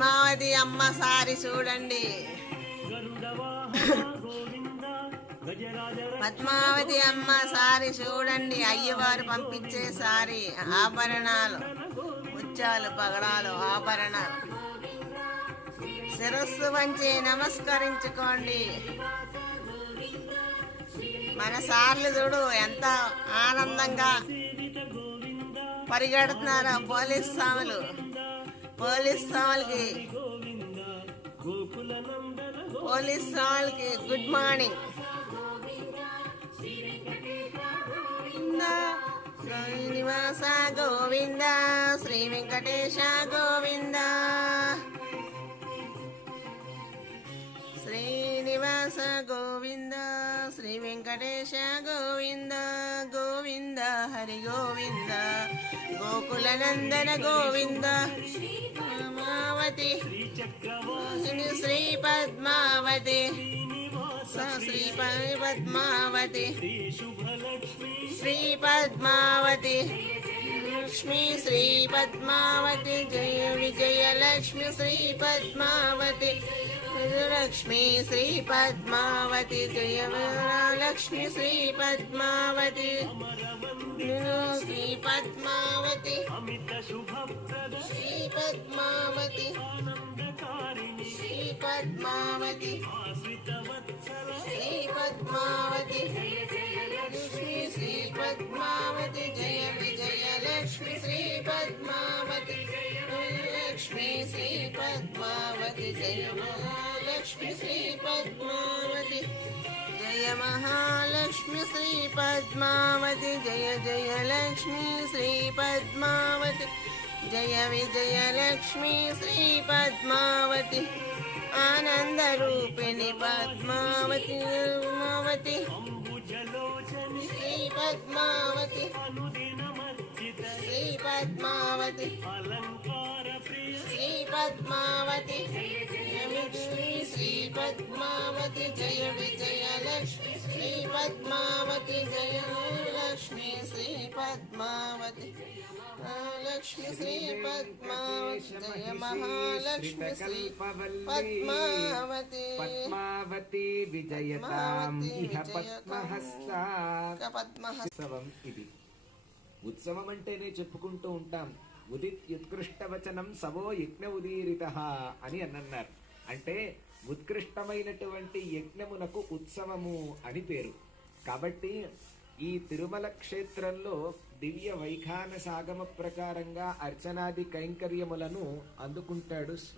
పద్మావతి అమ్మ సారి చూడండి. పద్మావతి అమ్మ సారి చూడండి. అయ్యవారు పంపించే సారి. ఆభరణాలు, ముత్యాలు, పగడాలు, ఆభరణాలు. శిరస్సు వంచి నమస్కరించుకోండి. మన సార్లు చూడు ఎంత ఆనందంగా పరిగెడుతున్నారో. పోలీస్ స్వాములకి గుడ్ మార్నింగ్. శ్రీనివాస గోవింద, శ్రీ వెంకటేశ గోవింద. శ్రీనివాస గోవింద, శ్రీ వెంకటేశ గోవింద. గోవింద హరి గోవింద, గోకుల నందన గోవింద. పద్మావతి శ్రీ పద్మావతి, శ్రీ పద్మావతి, శ్రీ పద్మావతి లక్ష్మి, శ్రీ పద్మావతి. జయ విజయలక్ష్మి శ్రీ పద్మావతి. లక్ష్మి శ్రీ పద్మావతి, జయ లక్ష్మి శ్రీ పద్మావతి. శ్రీ పద్మావతి, శ్రీ పద్మావతి, శ్రీ పద్మావతి, శ్రీ పద్మావతి. లక్ష్మి శ్రీ పద్మావతి, జయ విజయలక్ష్మి శ్రీ పద్మావతి. లక్ష్మి శ్రీ పద్మావతి, జయ మహాలక్ష్మి శ్రీ పద్మావతి. జయ మహాలక్ష్మి శ్రీ పద్మావతి, జయ జయలక్ష్మి శ్రీ పద్మావతి. జయ విజయలక్ష్మి శ్రీ పద్మావతి. ఆనందరూపిణి పద్మావతి, పద్మావతి, శ్రీ పద్మావతి, శ్రీ పద్మావతి, శ్రీ పద్మావతి. శ్రీ పద్మావతి, జయ విజయలక్ష్మి శ్రీ పద్మావతి. జయ లక్ష్మి శ్రీ పద్మావతి. లక్ష్మి శ్రీ పద్మావతి, జయ మహాలక్ష్మి శ్రీ పద్మావతి. పద్మావతి విజయతాం ఇహ పద్మహస్తా. ఉత్సవం ఇది. ఉత్సవం అంటేనే చెప్పుకుంటూ ఉంటాం ఉత్కృష్ట వచనం సవో యజ్ఞ ఉదీరితః అని అన్నారు. అంటే ఉత్కృష్టమైనటువంటి యజ్ఞమునకు ఉత్సవము అని పేరు. కాబట్టి ఈ తిరుమల క్షేత్రంలో దివ్య వైఖాన సాగమ ప్రకారంగా అర్చనాది కైంకర్యములను అందుకుంటాడు స్వామి.